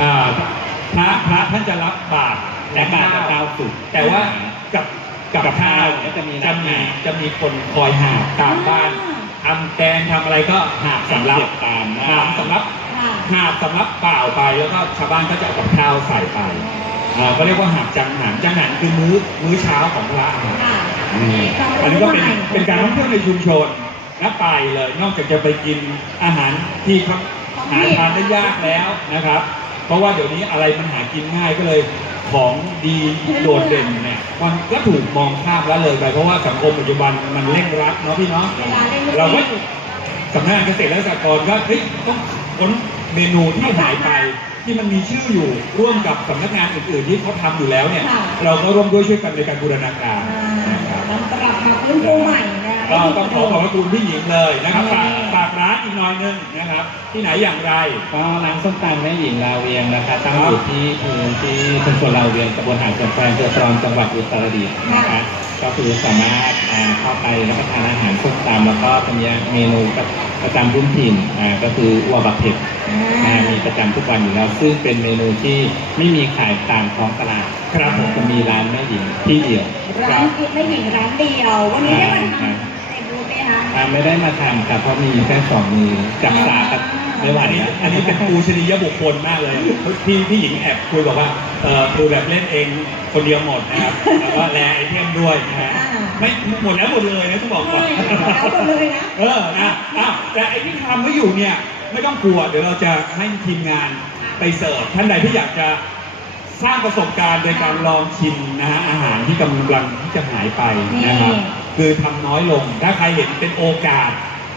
อ่าพระพระท่านจะรับบาตรและบาตรกับข้าวสุกแต่ว่ากับกับกับข้าวข้าวเนี่ยจะมีจะมีหาบจะมีคนคอยหาบตามบ้านทำแกงทำอะไรก็หาบสำรับเสียบตามนะหาบสำรับค่ะหาบสำรับเปล่าไปแล้วก็ชาวบ้านก็จะเอากับข้าวใส่ไปอ่าก็เรียกว่าหาบจังหันจังหันคือมื้อมื้อเช้าของพระอาหารค่ะอืมอันนี้ก็เป็นเป็นการท่องเที่ยวในชุมชนและไปเลย นอกจากจะไปกินอาหารที่เขาหาทานได้ยากแล้วนะครับ เพราะว่าเดี๋ยวนี้อะไรมันหากินง่ายก็เลยของดีโดดเด่นเนี่ยมันก็ถูกมองข้ามละเลยไปเพราะว่าสังคมปัจจุบันมันเร่งรัดเนาะพี่เนาะเวลาเร่งรีบเราก็สำนักงานเกษตรและสหกรณ์ก็เฮ้ยต้องค้นเมนูที่หายไปที่มันมีชื่ออยู่ร่วมกับสำนักงานอื่นๆที่เขาทำอยู่แล้วเนี่ยค่ะเราก็ร่วมด้วยช่วยกันในการบูรณาการ ก็ต้องขอขอบพระคุณพี่หญิงเลยนะครับฝากใช่ฝากร้านอีกหน่อยนึงนะครับ ที่ไหนอย่างไร ก็ร้านส้มตำแม่หญิงลาวเวียงนะคะตั้งอยู่ที่พื้นที่ชุมชนลาวเวียงตำบลหาดสวนแฟนเพื่อตรองจังหวัดอุตรดิตถ์นะคะ ก็คือสามารถอ่าเข้าไปรับประทานอาหารส้มตำแล้วก็จะมีเมนูประจำพื้นถิ่นอ่าก็คืออัวบักเผ็ดอ่อ่าามีประจำทุกวันอยู่แล้วซึ่งเป็นเมนูที่ไม่มีขายตามท้องตลาดครับผมจะมีร้านแม่หญิงที่เดียวร้านกินไม่หญิงร้านเดียววันนี้ได้มาทำในบูธไหม คะอ่าไม่ได้มาทำค่ะเพราะมีแค่สองมือจับสากกันไม่ไหวอันนี้นะอันนี้เป็นปูชนียบุคคลมากเลยพี่พี่หญิงแอบคุยบอกว่าเออปูแบบเล่นเองคนเดียวหมดนะครับแล้วก็แลไอเทมด้วยนะฮะไม่หมดแล้วหมดเลยนะต้องบอกก่อนใช่เอาหมดเลยนะเออนะอ้าวแต่ไอ้ที่ทำไว้อยู่เนี่ยไม่ต้องกลัว เดี๋ยวเราจะให้ทีมงานไปเสิร์ฟท่านใดที่อยากจะสร้างประสบการณ์โดยการลองชิมนะฮะอาหารที่กำลังที่จะหายไปนะครับนี่ คือทำน้อยลง ถ้าใครเห็นเป็นโอกาส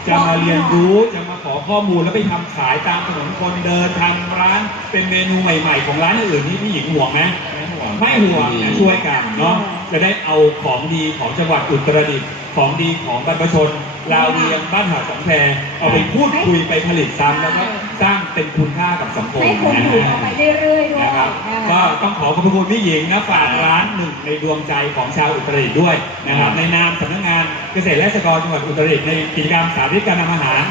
จะมาเรียนรู้จะมาขอข้อมูลแล้วไปทำขายตามถนนคนเดินทำร้านเป็นเมนูใหม่ๆ ของร้านอื่นนี่พี่หญิงห่วงไหมไม่ห่วงไม่ห่วงนะช่วยกันเนาะจะได้เอาของดีของจังหวัดอุตรดิตถ์ของดีของบรรพชน ลาวเวียงบ้านหาดสองแพเอาไปพูดคุยไปผลิตซ้ำแล้วก็สร้างเป็นคุณค่ากับสังคมให้คนนะอยู่ต่อไปเรื่อยๆด้วยนะครับนะคะก็ต้องขอขอบพระคุณพี่หญิงนะฝากร้านหนึ่งในดวงใจของชาวอุตรดิตถ์ด้วยนะครับในนามสำนักงานเกษตรและสหกรณ์จังหวัดอุตรดิตถ์ในกิจกรรมสาธิตการทำอาหาร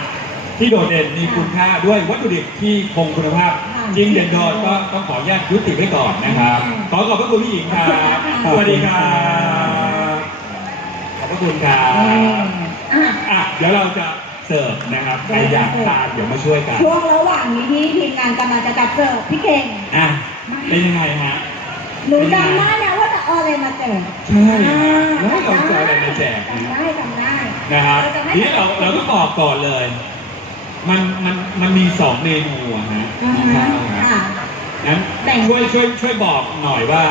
ที่โดดเด่นมีคุณค่าด้วยวัตถุดิบที่คงคุณภาพจริงเด่นโดดก็ต้องขออนุญาตยุติไว้ก่อนนะครับ ขอขอบพระคุณพี่หญิงครับสวัสดีครับขอบพระคุณครัอืบม อะ อะเดี๋ยวเราจะเสิร์ฟนะครับใครอยากทานเดี๋ยวมาช่วยกันช่วงระหว่างนี้ที่ทีมงานกำลังจะจัดเสิร์ฟพี่เก่งอะเป็นยังไงฮะหนูจำได้นะว่าจะเอาอะไรมาแจกใช่แล้วเราจะเอาอะไรมาแจกจำได้จำได้นะครับเราจะไม่ทีนี้เราเราก็บอกก่อนเลย มันมันมันมีสองเมนูอะฮะอ่านะคฮะรับค่ะนั้นแบ่งช่วยช่วยช่วยบอกหน่อยว่า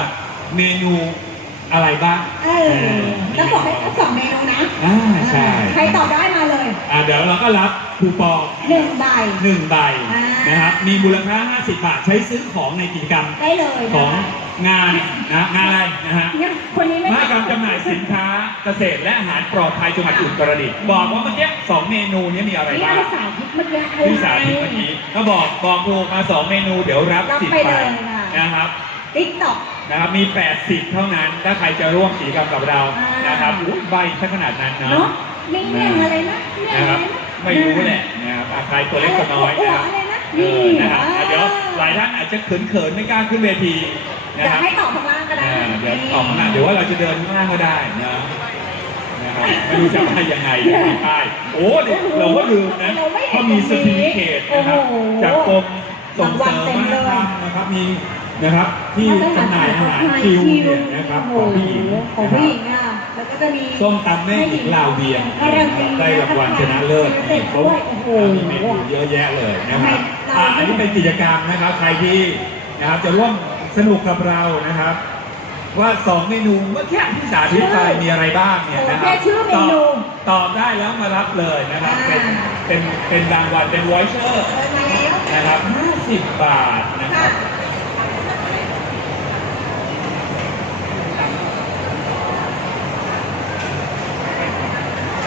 เมนู อะไรบ้างเออแล้วบอกให้สองเมนูนะอ่าใช่ใครตอบได้มาเลยอ่าเดี๋ยวเราก็รับคูปองหนึ่งใบหนึ่งใบอ่านนะครับมีมูลค่า 50 บาทใช้ซื้อของในกิจกรรมได้เลยขนะองคะงานนะงานอะไรนะฮะยังคนนี้ไม่มหกรรมจำหน่ายสินค้าเกษตรและอาหารปลอดภัยจังหวัดอุตรดิตถ์บอกว่าเมื่อกี้สองเมนูนี้มีอะไรนี่บ้างภาษาทิศเมื่อกี้ที่สาธิตเมื่อกี้ก็บอกบอกถูกมาสองเมนูเดี๋ยวรับรับสิบไปไปเลยค่ะนะครับ ติ๊กต็อก นะครับมี 80 เท่านั้น ถ้าใครจะร่วมกิจกรรมกับเราอ่าน นะครับอุ๊ยใบซะขนาดนั้นเนาะเนาะมีเมี่ยงอะไรนะเมี่ยงนะอะคไรรับ นะไม่รู้แหละนะครับอะใครตัวเล็กตัวน้อยอะไรนะครับอะไรนะเออนะครับนี่อะเดี๋ยวหลายท่านอาจจะเขินๆไม่กล้าขึ้นเวทีนะอยาคกรับ ให้ตอบข้างล่างก็ได้อ่าเดี๋ยวออกข้างหน้าเดี๋ยวว่าเราจะเดินข้างล่างก็ได้นะนะครับไม่รู้จะไปยังไงเดี๋ยวมีป้ายโอ้เดี๋ยวเราก็ลืมนะเราไม่เห็นเขามีตสรงตินี้เคตนะครับโอ้โหจากกรมส่งเสริมรางวัลเต็มวัฒเลยนธรรมนะครับมี นะครับ ที่จำหน่ายอาหารคิวเนี่ยนะครับของผู้หญิงของนะคผู้รับหญิงอะแล้วก็จะมีส้มตำแม่หญิงลาวเวียงการันตีได้รางวัลชนะเลิศเสร็จด้วยโอ้โหมีเมนูเยอะแยะเลยนะครับทำไมเราอะอันนี้เป็นกิจกรรมนะครับ ใครที่นะครับจะร่วมสนุกกับเรานะครับ ว่าสองเมนูเมื่อกี้ที่สาธิตไปมีอะไรบ้างเนี่ยนะครัแค่ชื่อเมนูตอบตอบได้แล้วมารับเลยนะครับอ่าเป็นเป็นเป็นรางวัลเป็นวอยเชอร์เดินมาแล้วนะครับ50 บาทนะครับ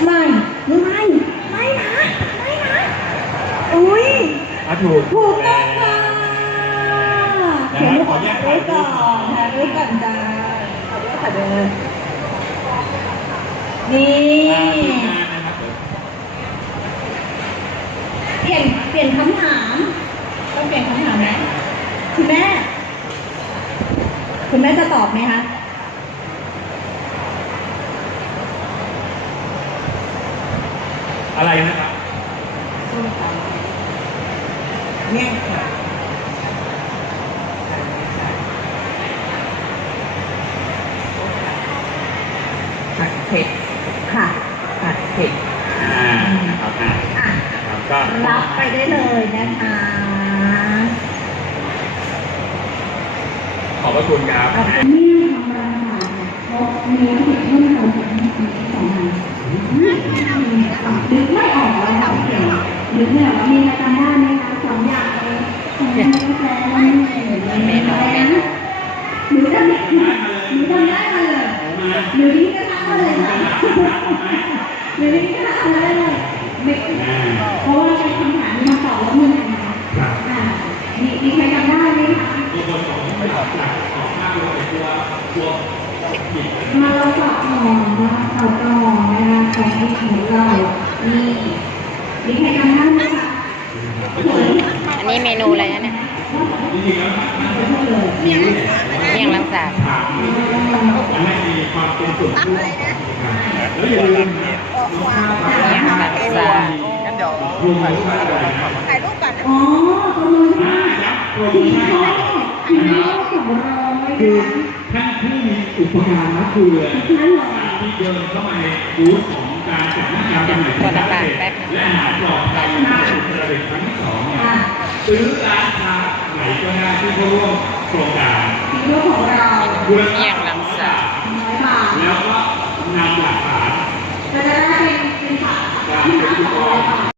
ไม่ไม่ไม่นะไม่นะอุ้ย อะ ถูกถูกต้องค่ะนะเดี๋ยวคหรับนูขออนุญาตถ่ายถ่ายรูปก่อนถ่ายรูปก่อนจ้าขอด้วยค่ะเดินนี่าทีมงานนะครับเปลี่ยนเปลี่ยนคำถามต้องเปลี่ยนคำถามไหมคุณแม่ คุณแม่จะตอบไหมคะอะไรนะครับ เนี่ยค่ะผัดเผ็ดค่ะผัดเผ็ดอ่านะครับอ่าอะนะครับก็รับไปได้เลยนะคะ ขอบพระคุณครับขอบคุณนี่ทำราคาครบมีเห็นเพิ่มเติมจากนี้สองพันนึกไม่ออกเลยค่ะพี่เก๋นึกไม่ออกว่ามีอะไรจำได้ไหมคะสองอย่างเลยสองอย่างแฟนเมนูอะไรนะหนูจำได้ หนูจำได้มาเลยหนูนี่ก็ทักมาเลยค่ะหนูนี่ก็ทักมาเลยไม่เพราะว่าเป็นคำถามที่มาตอบแล้วมึงนะคะอ่ามีมีใครจำได้ไหมคะมีคนบอกไม่ตอบหลักตอบมากเลยกลัวกลัวมาเราสอบหมอนนะคะสอบหมอนนะคะของที่ของเรานี่มีใครจำได้ไหมคะอันนี้เมนูอะไรนะเนี่ยจริงๆแล้วมันเมี่ยงลังสาบถามจะให้มีความเป็นส่วนตัวแล้วอย่าลืมนะน้องข้าวปลาเมี่ยงลังสาบรวมไปว่อะไรนอ๋อโปรโมชั่นโปรโมสี่ชั่นข้อสี่ข้อสองร้อยคือนะท่านผู้มีอุปการะคุณเลยนั่นเหรอที่เดินเข้ามาในบูธของการจัดงานจำหน่ายสินและอาหารปลอดภัยหน้าสุดระดับครั้งที่สองเนี่ยอะซื้อร้านค้าไหนก็ได้ที่เข้าร่วม ครงการสี่ข้อของเรามูลเมี่ค่ายงลังสาบร้อยบาทแล้วก็นำหลักฐานจะได้เป็นเป็นฝากการเป็นอุปกรณ์